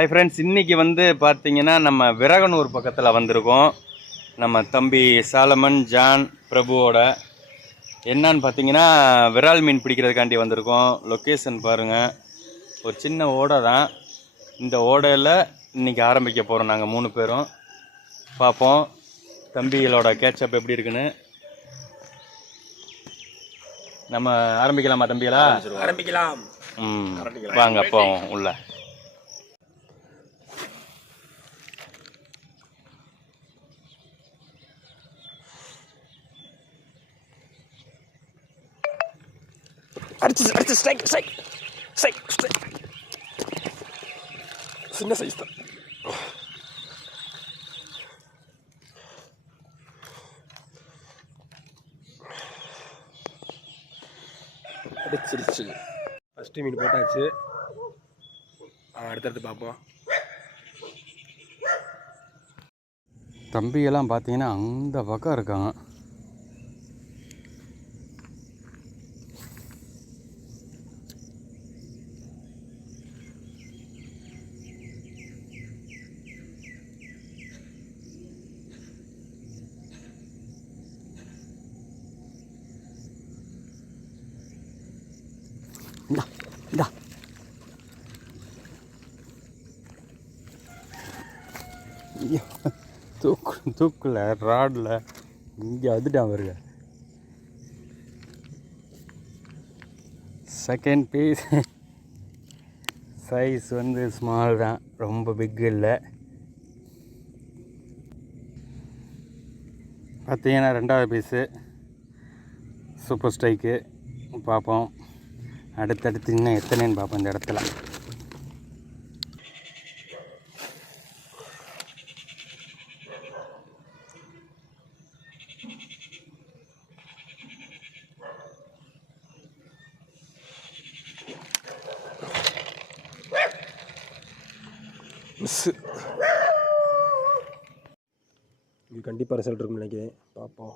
Hi friends இன்னைக்கு வந்து பார்த்தீங்கன்னா நம்ம விரகனூர் பக்கத்தில் வந்திருக்கோம். நம்ம தம்பி சாலமன் ஜான் பிரபுவோட. என்னன்னு பார்த்தீங்கன்னா விரால் மீன் பிடிக்கிறதுக்காண்டி வந்திருக்கோம். லொக்கேஷன் பாருங்கள் ஒரு சின்ன ஓடை தான். இந்த ஓடையில் இன்னைக்கு ஆரம்பிக்க போகிறோம் நாங்கள் மூணு பேரும். பார்ப்போம். தம்பிகளோட கேட்சப் எப்படி இருக்குன்னு. நம்ம ஆரம்பிக்கலாமா தம்பிகளா? ஆரம்பிக்கலாம். ம் வாங்க போவோம் உள்ள. அடிச்சு அடிச்சு ஸ்ட்ரைக் ஸ்ட்ரைக் ஸ்ட்ரைக் ஸ்ட்ரைக் சின்ன சைஸ் தான். அடிச்சிருச்சு. ஃபஸ்ட்டு மீன் போட்டாச்சு. அடுத்தடுத்து பார்ப்போம். தம்பியெல்லாம் பார்த்தீங்கன்னா அந்த பக்கம் இருக்காங்க இந்தா. ஐயோ தூக்கு தூக்கில் ராடில். இங்கே வந்துட்டான் வருங்க செகண்ட் பீஸ் சைஸ் வந்து ஸ்மால் தான் ரொம்ப பிக் இல்லை. பார்த்தீங்கன்னா ரெண்டாவது பீஸு சூப்பர் ஸ்ட்ரைக்கு பார்ப்போம் அடுத்தடுத்து இன்னும் எத்தனைன்னு பார்ப்போம் இந்த இடத்துல. மிஸ்ஸு. இது கண்டிப்பாக ரிசல்ட் இருக்கும்னு நினைக்கிறேன். பார்ப்போம்.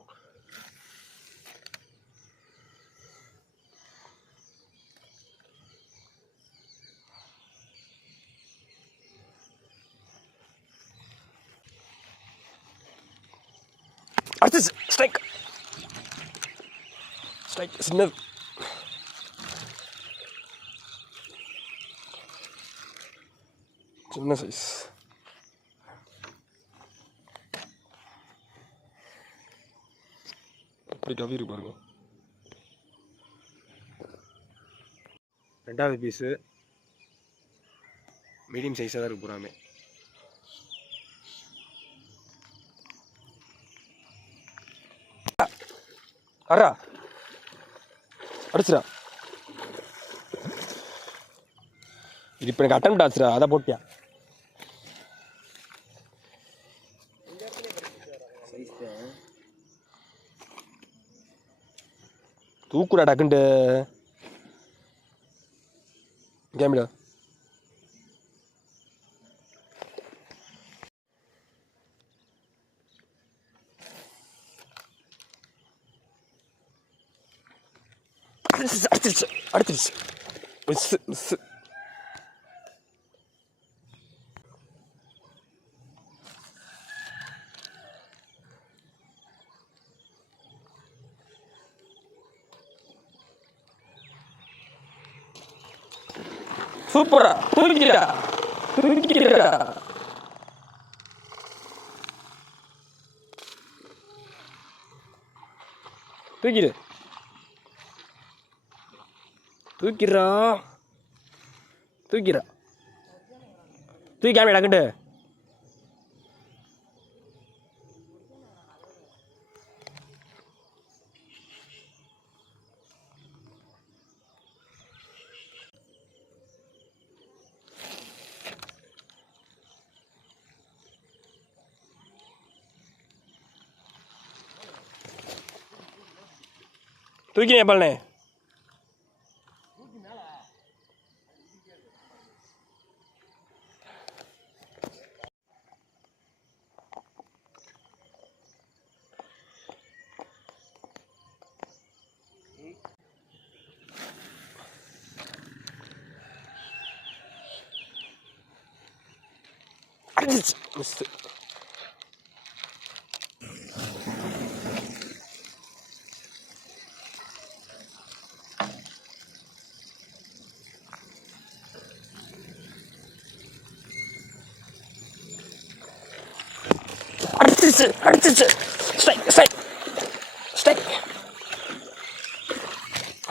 அடுத்து ஸ்ட்ரைக் ஸ்ட்ரைக் சின்னது சின்ன சைஸ் அப்படி கவிரு பாருங்க ரெண்டாவது பீஸு மீடியம் சைஸாக தான் இருக்கு பூராமே அடா அடிச்சுடா. இது இப்போ எனக்கு அட்டன் ஆச்சுடா அதை போட்டியா? தூக்குடா டக்குன்ட்டு. கேமிடா அடிச்சிருச்சு அடிச்சிருச்சு அடிச்சிருச்சு மிஸ்ஸு மிஸ்ஸு சூப்பரா. தூக்கிடா தூக்கிடா தூக்கிடு தூக்கிடுறா தூக்கிடா தூக்கி காமிடா கண்டு தூக்கினே பழனே அடிச்சிச்சு மிஸ்ஸு அடிச்சிச்சு அடிச்சிச்சு ஸ்ட்ரைக் ஸ்ட்ரைக் ஸ்ட்ரைக்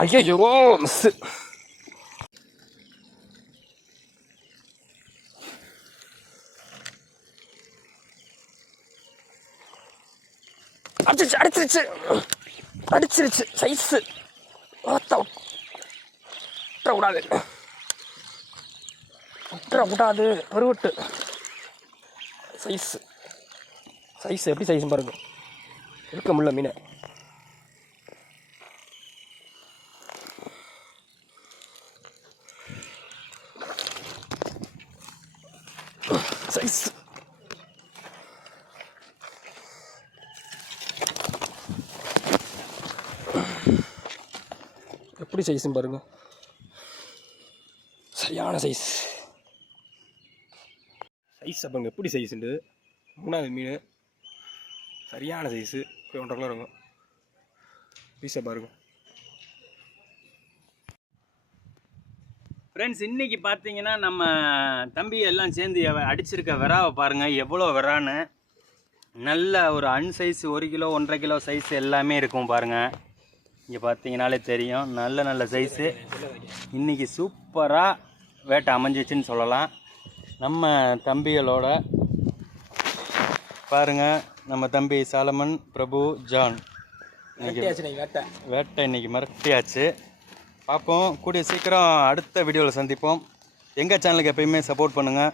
ஐயோ மிஸ்ஸு அடிச்சிருச்சு அடிச்சிருச்சு. அடிச்சிருச்சு. சைஸு ஓத்த விட்டுற விடாது விட்டுற விடாது பெருவிட்டு. சைஸு சைஸ் எப்படி சைஸ் பாருங்க. இருக்க முடியல மீனை. சைஸ் எப்படி சைஸ்ன்னு பாருங்க. சரியான சைஸ் சைஸ் பாருங்க எப்படி சைஸுண்டு மூணாவது மீன். சரியான சைஸு போய் ஒன்றரை கிலோ இருக்கும். பீஸை பாருங்க. ஃப்ரெண்ட்ஸ் இன்னைக்கு பார்த்தீங்கன்னா நம்ம தம்பி எல்லாம் சேர்ந்து எவ- அடிச்சிருக்க விராவை பாருங்க எவ்வளோ விரான்னு நல்ல ஒரு அன் சைஸ் ஒரு கிலோ ஒன்றரை கிலோ சைஸ் எல்லாமே இருக்கும் பாருங்க. இங்கே பார்த்தீங்கனாலே தெரியும். நல்ல நல்ல சைஸு இன்னைக்கு சூப்பராக வேட்டை அமைஞ்சிச்சுன்னு சொல்லலாம். நம்ம தம்பிகளோட பாருங்க. நம்ம தம்பி சாலமன் பிரபு ஜான். இன்னைக்கு வேட்டை. வேட்டை இன்னைக்கு மிரட்டியாச்சு. பார்ப்போம். கூடிய சீக்கிரம் அடுத்த வீடியோவில் சந்திப்போம். எங்கள் சேனலுக்கு எப்பயுமே சப்போர்ட் பண்ணுங்கள்